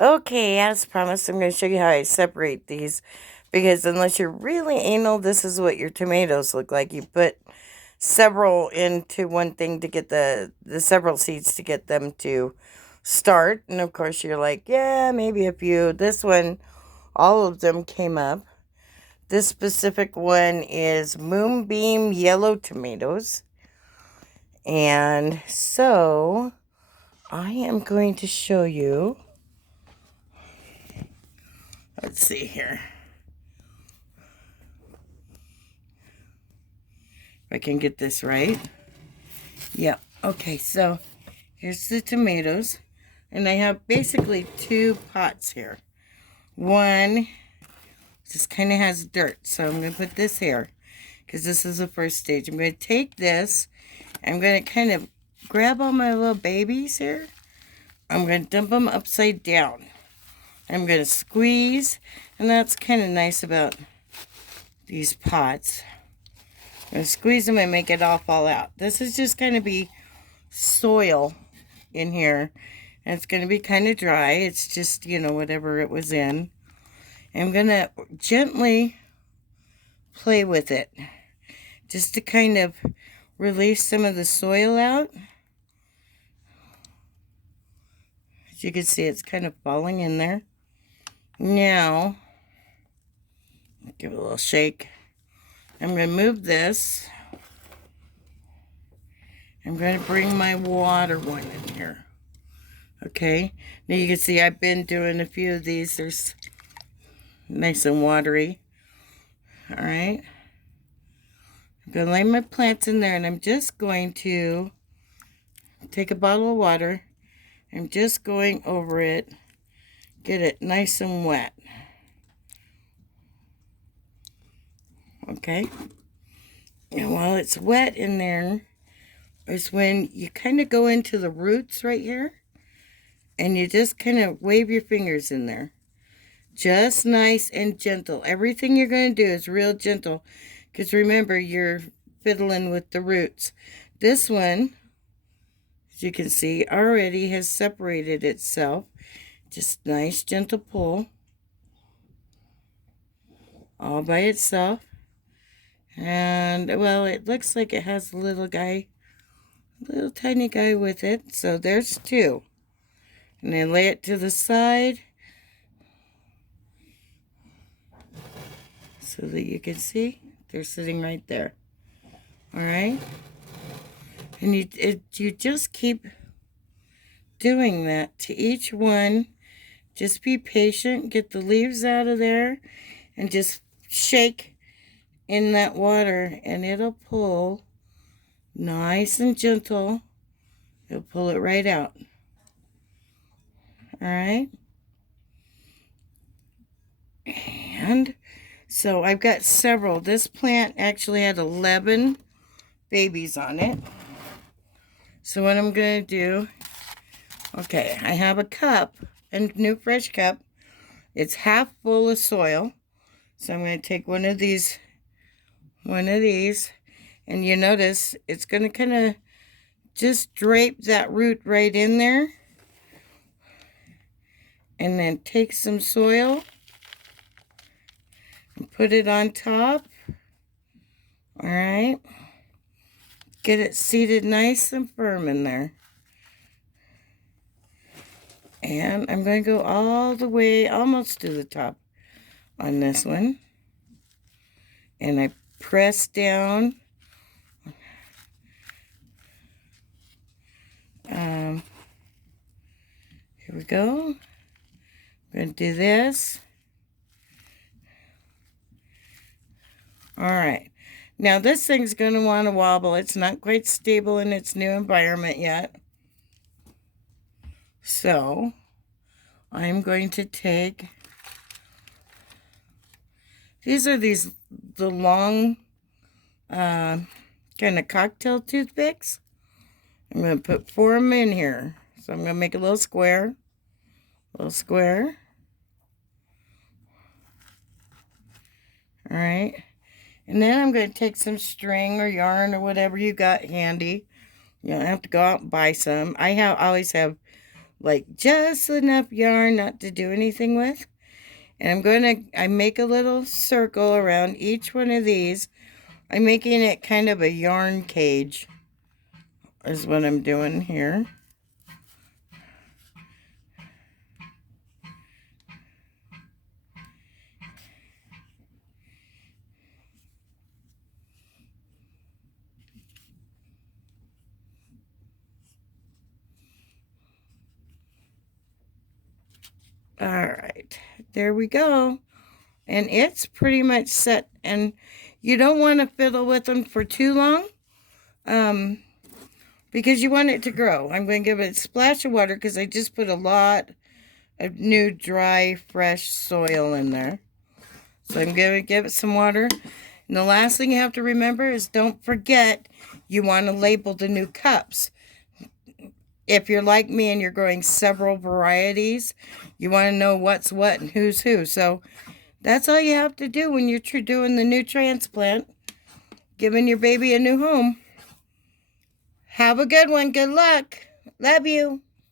Okay, as promised, I'm going to show you how I separate these because unless you're really anal, this is what your tomatoes look like. You put several into one thing to get the several seeds to get them to start. And of course, you're like, yeah, maybe a few. This one, all of them came up. This specific one is Moonbeam Yellow Tomatoes. And so I am going to show you. Let's see here. If I can get this right. Yep. Okay, so here's the tomatoes. And I have basically two pots here. One just kind of has dirt. So I'm going to put this here because this is the first stage. I'm going to take this. I'm going to kind of grab all my little babies here. I'm going to dump them upside down. I'm going to squeeze. And that's kind of nice about these pots. I'm going to squeeze them and make it all fall out. This is just going to be soil in here. And it's going to be kind of dry. It's just, whatever it was in. I'm going to gently play with it. Just to kind of release some of the soil out. As you can see, it's kind of falling in there. Now, give it a little shake. I'm going to move this. I'm going to bring my water one in here. Okay. Now you can see I've been doing a few of these. They're nice and watery. All right. I'm going to lay my plants in there, and I'm just going to take a bottle of water. I'm just going over it. Get it nice and wet. Okay. And while it's wet in there is when you kind of go into the roots right here. And you just kind of wave your fingers in there. Just nice and gentle. Everything you're going to do is real gentle. Because remember, you're fiddling with the roots. This one, as you can see, already has separated itself. Just nice, gentle pull. All by itself. And, well, it looks like it has a little guy. A little tiny guy with it. So there's two. And then lay it to the side. So that you can see they're sitting right there. All right. And you just keep doing that to each one. Just be patient. Get the leaves out of there. And just shake in that water. And it'll pull nice and gentle. It'll pull it right out. All right. And so I've got several. This plant actually had 11 babies on it. So what I'm going to do, okay, I have a cup, a new fresh cup. It's half full of soil. So I'm going to take one of these, and you notice it's going to kind of just drape that root right in there. And then take some soil and put it on top. All right. Get it seated nice and firm in there. And I'm going to go all the way almost to the top on this one. And I press down. Here we go. I'm going to do this. All right. Now this thing's going to want to wobble. It's not quite stable in its new environment yet. So I'm going to take, these are the long kind of cocktail toothpicks. I'm going to put 4 of them in here. So I'm going to make a little square. All right. And then I'm going to take some string or yarn or whatever you got handy. You don't have to go out and buy some. I always have like just enough yarn not to do anything with. And I make a little circle around each one of these. I'm making it kind of a yarn cage is what I'm doing here. All right, there we go. And it's pretty much set. And you don't want to fiddle with them for too long because you want it to grow. I'm going to give it a splash of water because I just put a lot of new dry fresh soil in there. So I'm going to give it some water. And the last thing you have to remember is don't forget you want to label the new cups. If you're like me and you're growing several varieties, you want to know what's what and who's who. So that's all you have to do when you're doing the new transplant, giving your baby a new home. Have a good one. Good luck. Love you.